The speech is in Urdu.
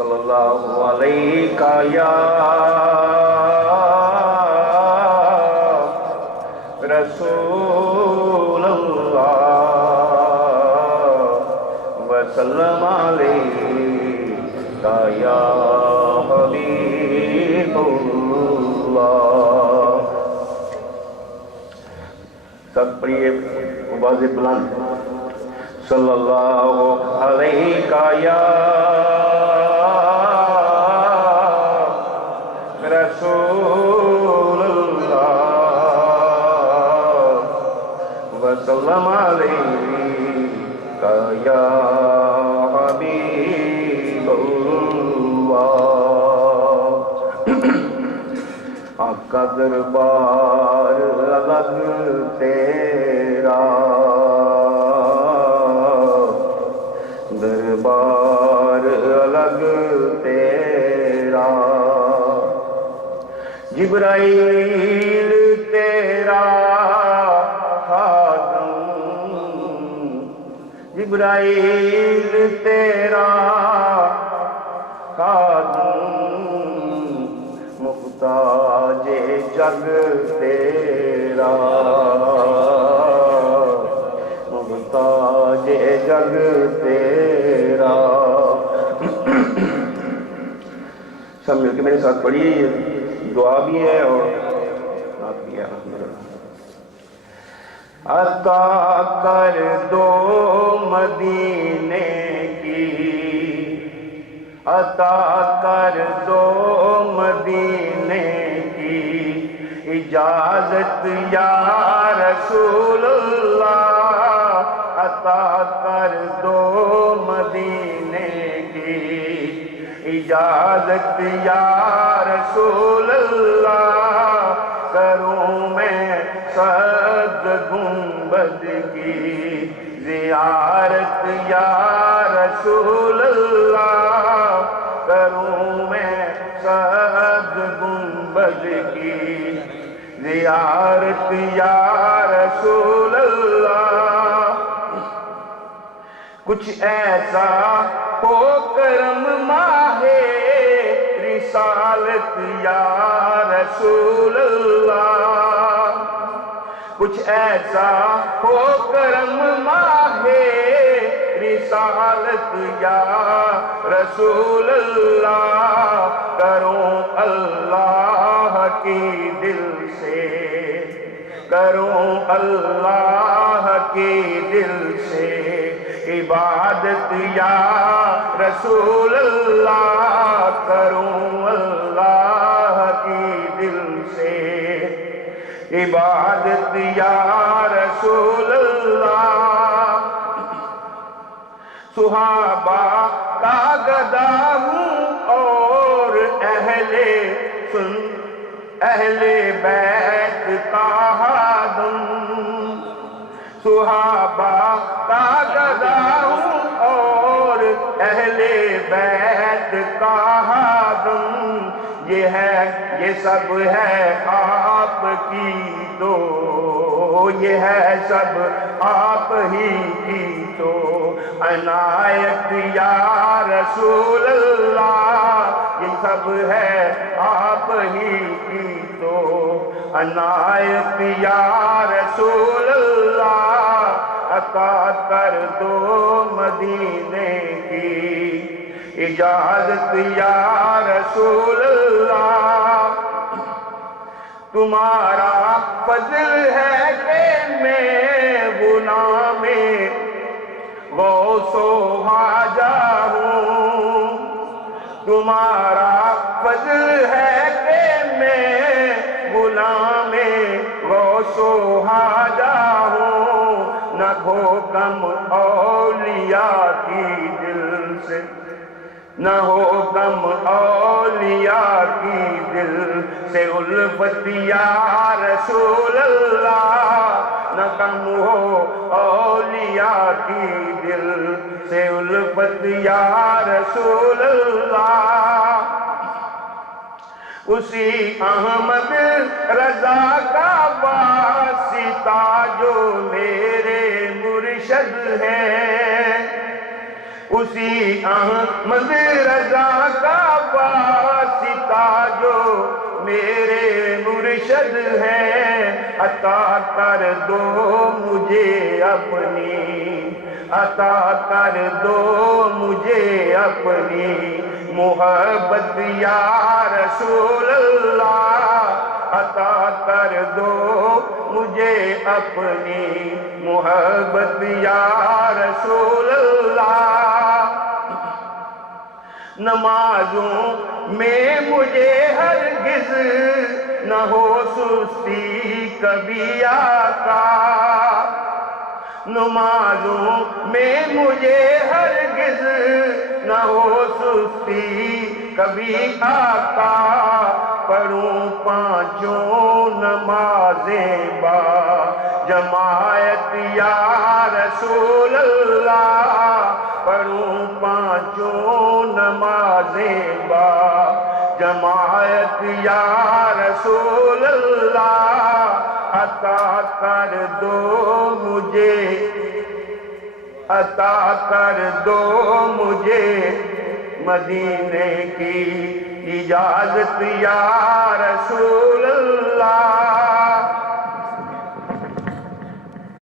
صلی اللہ علیہ یا رسول اللہ وسلم علیہ یا حبیب اللہ۔ سب پڑھیے آواز بلند، صلی اللہ علیہ یا رسول اللہ وسلم علیہ یا حبیب اللہ۔ آپ کا دربار الگ تیرا، دربار الگ تیرا، جبرائیل تیرا خادم، جبرائیل تیرا خادم، محتاج جگ تیرا، محتاج جگ تیرا۔ سب مل کے میرے ساتھ پڑھیے، دعا بھی ہے اور آپ بھی ہے۔ عطا کر دو مدینے کی، عطا کر دو مدینے کی اجازت یا رسول اللہ، عطا کر دو مدینے کی اجازت یا رسول اللہ، کروں میں صد گنبد کی زیارت یا رسول اللہ، کروں میں صد گنبد کی زیارت یا رسول اللہ۔ کچھ ایسا ہو کرم ماہ رسالت یا رسول اللہ، کچھ ایسا ہو کرم ماہ رسالت یا رسول اللہ، کروں اللہ کی دل سے، کروں اللہ کی دل سے عبادت یا رسول اللہ، کروں اللہ کی دل سے عبادت یا رسول اللہ۔ صحابہ کا گدا ہوں اور اہل بیت کا خادم، صحابہ کا گدا ہوں اور اہل بیت کا خادم، یہ سب ہے آپ کی تو، یہ ہے سب آپ ہی کی تو عنایت یا رسول اللہ، یہ سب ہے آپ ہی کی تو عنایت یا رسول اللہ، عطا کر دو مدینے کی اجازت یا رسول اللہ۔ تمہارا فضل ہے کہ میں غلام غوث و خواجہ ہوں، تمہارا فضل ہے کہ میں غلام غوث و خواجہ ہوں، نہ ہو کم اولیاء کی دل سے، نہ ہو کم اولیاء کی دل سے الفت یا رسول اللہ، نہ کم ہو اولیاء کی دل سے الفت یا رسول اللہ۔ اسی احمد رضا کا واسطہ جو میرے مرشد ہیں، اسی احمد رضا کا واسطہ جو میرے مرشد ہیں، عطا کر دو مجھے اپنی، عطا کر دو مجھے اپنی محبت یا رسول اللہ، عطا کر دو مجھے اپنی محبت یا رسول اللہ۔ نمازوں میں مجھے ہرگز نہ ہو سستی کبھی آقا، نمازوں میں مجھے ہرگز نہ ہو سستی کبھی آقا، پڑھوں پانچوں نمازیں با جماعت یا رسول اللہ، پڑھوں پانچوں نمازیں با جماعت یا رسول اللہ، عطا کر دو مجھے، عطا کر دو مجھے مدینے کی اجازت یا رسول اللہ۔